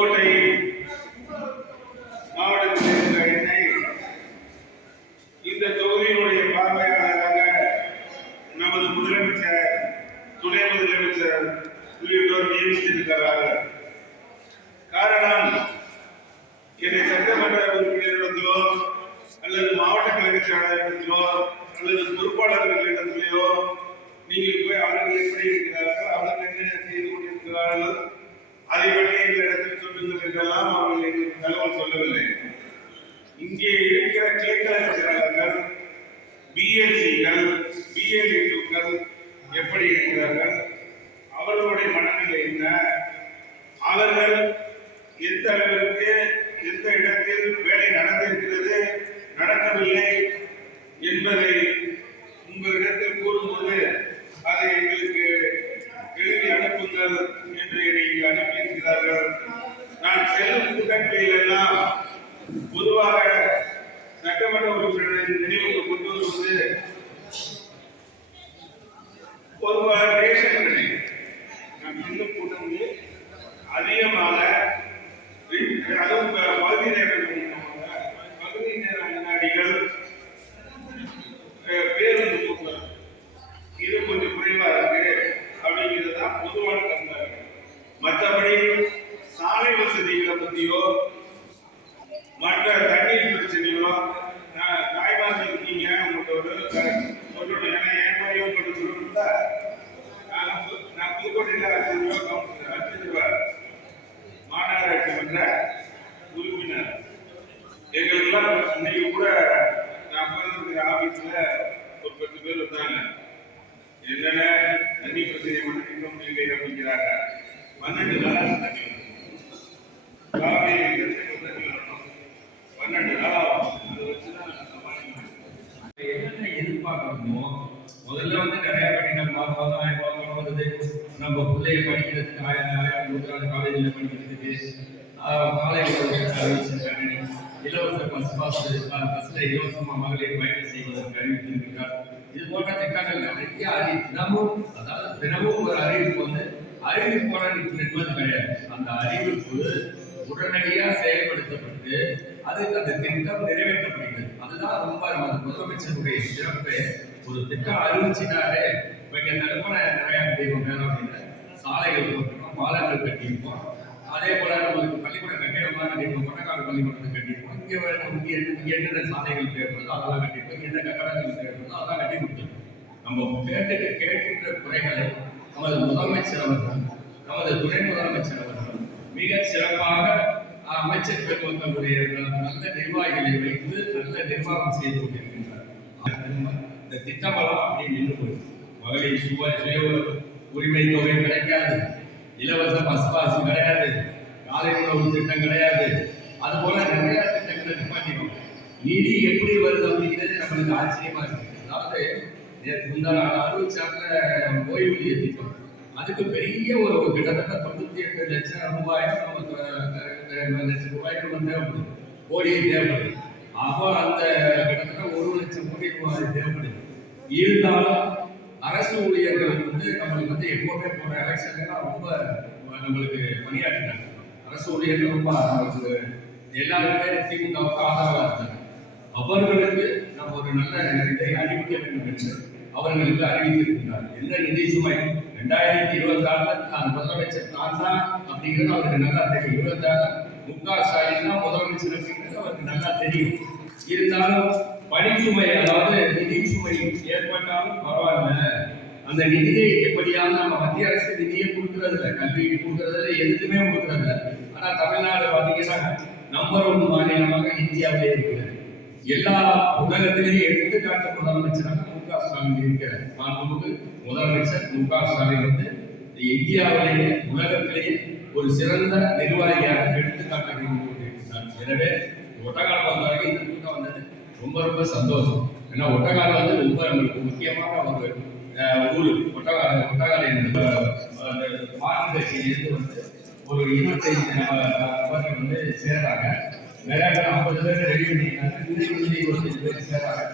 புதுக்கோட்டை மாவட்டத்தில் இருக்கிற என்னை இந்த தொகுதியினுடைய பார்வையாளராக நமது முதலமைச்சர், துணை முதலமைச்சர் உள்ளிட்டோர் நியமித்திருக்கிறார்கள். காரணம், என்னை சட்டமன்ற உறுப்பினரிடத்திலோ அல்லது மாவட்ட கழக செயலாளரிடத்திலோ அல்லது பொறுப்பாளர்களிடத்திலேயோ நீங்கள் போய் அவர்கள் எப்படி இருக்கிறார்கள், அவர்கள் என்ன செய்து கொண்டிருக்கிறார்கள், அதை பற்றி எங்களிடத்தில் சொல்லுங்கள் என்றெல்லாம் அவர்கள் எங்களுக்கு தகவல் சொல்லவில்லை. இங்கே இருக்கிற கிளைக்கழக செயலாளர்கள், பிஎல்சிகள், பிஎல்ஏக்கள் எப்படி இருக்கிறார்கள், அவர்களுடைய மனநிலை என்ன, அவர்கள் எந்த அளவிற்கு எந்த இடத்தில் வேலை நடந்திருக்கிறது, நடக்கவில்லை என்பதை உங்களிடத்தில் கூறும்போது அதை எங்களுக்கு எழுதி அனுப்புங்கள் என்று நீங்கள் அனுப்பியிருக்கிறார்கள். நான் செல்லும் கூட்டங்களில் எல்லாம் பொதுவாக சட்டமன்ற உறுப்பினர்களின் நினைவுக்கு கொண்டு வருவது பொதுவாக ரேஷன் கடை. நான் செல்லும் கூட்டங்களில் அதிகமாக அதுவும் பகுதி நேர முன்னாடிகள் பேருந்து போக்குவரத்து இது கொஞ்சம் குறைவா இருக்கு அப்படிங்கிறது தான் பொதுவான கருத்து. மற்றபடி சாலை வசதிகளை பற்றியோ மற்ற தண்ணீர் பிரச்சனைகளோ தாய்மார்கள் இருக்கீங்க உங்கள்கிட்ட சொல்லணும். ஏன்னா என் மாதிரி உங்களுக்கு சொல்லணும்ல, நான் புதுக்கோட்டையில் அர்ச்சனை மாநகராட்சி மன்ற உறுப்பினர். எங்களுக்கெல்லாம் இன்னைக்கு கூட நான் உட்கார்ந்துருக்கிற ஆபீஸ்ல ஒரு 10 பேர் இருந்தாங்க. என்னென்ன தண்ணி பிரச்சனை மட்டும் இன்னும் இல்லை அப்படிங்கிறாங்க. 12 நாளாக தண்ணி காவேரி தண்ணி வரணும். 12 நாளாக அதை வச்சுதான் என்னென்ன எதிர்பார்க்கணுமோ முதல்ல நிறைய படிக்கிறாங்க வருது. நம்ம பிள்ளைய படிக்கிறதுக்கு 1000 காலேஜில் படிக்கிறதுக்கு காலேஜ் இலவச பஸ்ல இலவசமாக மகளிர் பயணம் செய்வதற்கு அறிவித்திருக்கிறார். இது போன்ற திட்டங்கள் நிறைய தினமும் ஒரு அறிவிப்பு அறிவிப்பாளர் என்பது கிடையாது. அந்த அறிவிப்பு உடனடியாக செயல்படுத்தப்பட்டு அதுக்கு அந்த திட்டம் நிறைவேற்றப்படுகிறது. அதுதான் ரொம்ப முதலமைச்சருடைய சிறப்பு. ஒரு திட்டம் அறிவிச்சுட்டாலே நிறைய தெய்வம் வேணும் அப்படின்னு சாலைகள் போட்டிருக்கோம், பாலங்கள் கட்டியிருக்கோம். அதே போல நம்மளுக்கு பள்ளிக்கூடம் கட்டிடமாக கட்டியிருக்கோம், கொண்டக்காடு பள்ளிக்கூடத்தை கட்டியிருக்கோம். இங்கே என்னென்ன சாலைகள் தேவைப்படுதோ அதெல்லாம் கட்டியிருக்கோம், என்ன கட்டடங்கள் தேவைப்படுதோ அதெல்லாம் கட்டி கொடுத்துருக்கோம். நம்ம கேட்கின்ற குறைகளை நமது முதலமைச்சர் அவர்கள், நமது துணை முதலமைச்சர் அவர்கள் மிக சிறப்பாக அமைச்சர் பெருமக்களுடைய நல்ல நிர்வாகிகளை வைத்து நல்ல நிர்வாகம் செய்து கொண்டிருக்கின்றார். இந்த திட்டமெல்லாம் அப்படி நின்று போயிடும். மகளிர் சுய உரிமை தொகை கிடைக்காது, இலவச பஸ் பாஸ் கிடையாது, காலை உணவு திட்டம் கிடையாது. அது போல நிறைய திட்டங்களை நிப்பாட்டிடும். நிதி எப்படி வருது அப்படிங்கிறது நம்மளுக்கு ஆச்சரியமா இருக்கு. அதாவது அறிவிச்சாங்க ஓய்வூதிய திட்டம், அதுக்கு பெரிய ஒரு கிட்டத்தட்ட 98 லட்சம் ரூபாயும் நமக்கு லட்சம் ரூபாய்க்கு தேவைப்படுது, கோடியே தேவைப்படுது. அப்போ அந்த கிட்டத்தட்ட 1 லட்சம் கோடி ரூபாய் தேவைப்படுது. இருந்தாலும் அரசு ஊழியர்கள் நம்மளுக்கு எப்பவுமே போன எலெக்ஷன்லாம் ரொம்ப நம்மளுக்கு பணியாற்றினாங்க. அரசு ஊழியர்கள் ரொம்ப நமக்கு எல்லாருமே திமுகவுக்கு ஆதரவாக இருந்தாங்க. அவர்களுக்கு நம்ம ஒரு நல்ல இதை அறிவிக்க வேண்டும் என்று அவர்களுக்கு அறிவித்திருக்கிறார். என்ன நிதி சுமை 2026 நான் முதலமைச்சர் தான் அப்படிங்கிறது அவருக்கு நல்லா தெரியும். 26 முக.ஸ்டாலின் தான் முதலமைச்சர் அப்படிங்கிறது அவருக்கு நல்லா தெரியும். இருந்தாலும் பணிச்சுமை, அதாவது நிதி சுமை ஏற்பட்டாலும் பரவாயில்ல, அந்த நிதியை எப்படியாவது நம்ம மத்திய அரசு நிதியை கொடுக்கறது இல்லை, கல்விக்கு கொடுக்கறது இல்லை, எதுக்குமே கொடுக்கறது இல்லை. ஆனால் தமிழ்நாடு பார்த்தீங்கன்னா நம்பர் 1 மாநிலமாக இந்தியாவிலே இருக்கிறது. எல்லா உலகத்திலேயே எடுத்துக்காட்டு முதலமைச்சராக முக.ஸ்டாலின் இருக்கிறார். மாண்புமிகு முதலமைச்சர் முக.ஸ்டாலின் இந்தியாவிலேயே உலகத்திலேயே ஒரு சிறந்த நிர்வாகியாக எடுத்துக்காட்டாக கொண்டிருக்கிறார். எனவே ஒட்டக்கால் பொறுத்த வரைக்கும் இந்த கூட்டம் வந்தது ரொம்ப சந்தோஷம். ஏன்னா ஒட்டக்கால் ரொம்ப நம்மளுக்கு முக்கியமான ஒரு ஊர். ஒட்டக்கால் என்பது மாற்று கட்சியிலிருந்து ஒரு 25 நபர்கள் சேர்றாங்க. நிறைய 50 பேர் ரெடி பண்ணியிருக்காங்க. இன்னைக்கு 25 பேர் சேர்றாங்க.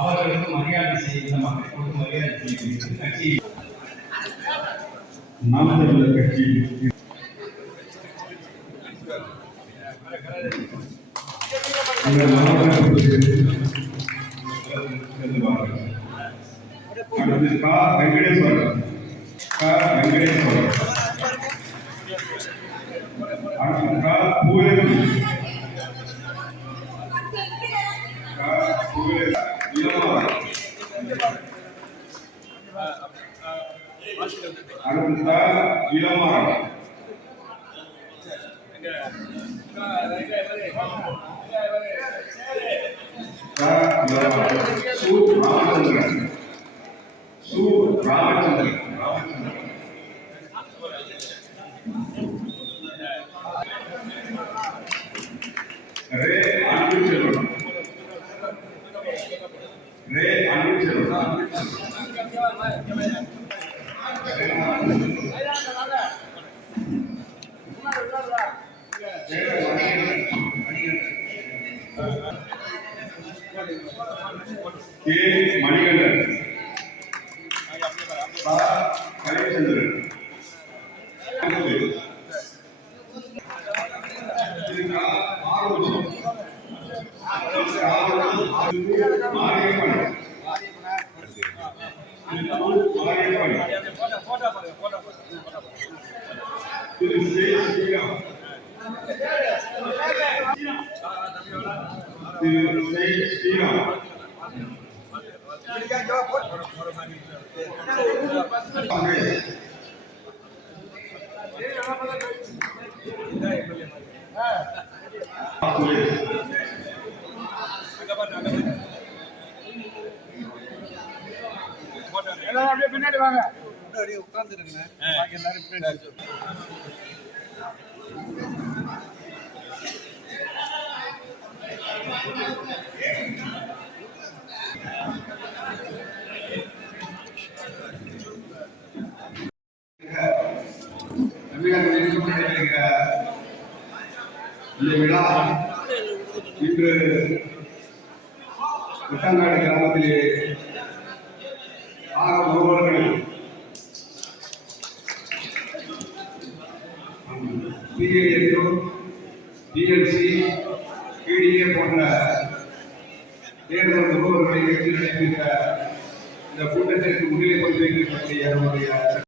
அவர்களுக்கு மரியாதை செய்ய மக்களுக்கு மரியாதை செய்ய கட்சி நாம் தமிழர் கட்சி இந்த மாவட்டத்தில் அடுத்து கா வெங்கடேஸ்வரர். கா வெங்கடேஸ்வரர். அடுத்து கா பூவேலு. கா பூவேலு. இளமாவன். அடுத்து கா இளமாவன். சு ராமச்சந்திரன். சு ராமச்சந்திரன். ரே அன்புச்செல்வன். ரே அன்புச்செல்வன். கே மணிகண்டன். பா கலைச்சந்திரன். எல்லாரும் அப்படியே பின்னாடி வாங்க. அப்படியே உட்கார்ந்துருங்க. பாக்கி எல்லாரும் பின்னாடி. இந்த விழா இன்று விட்டங்காடு கிராமத்திலே ஒருவர்கள் பிஏஎஸ்ஓ, பிஎல்சி, பிடிஏ போன்ற தேர்தல் முகவர்களை வைத்து நடைபெற்ற இந்த கூட்டத்திற்கு முன்னிலை கொண்டிருக்கக்கூடிய நம்முடைய நன்றி.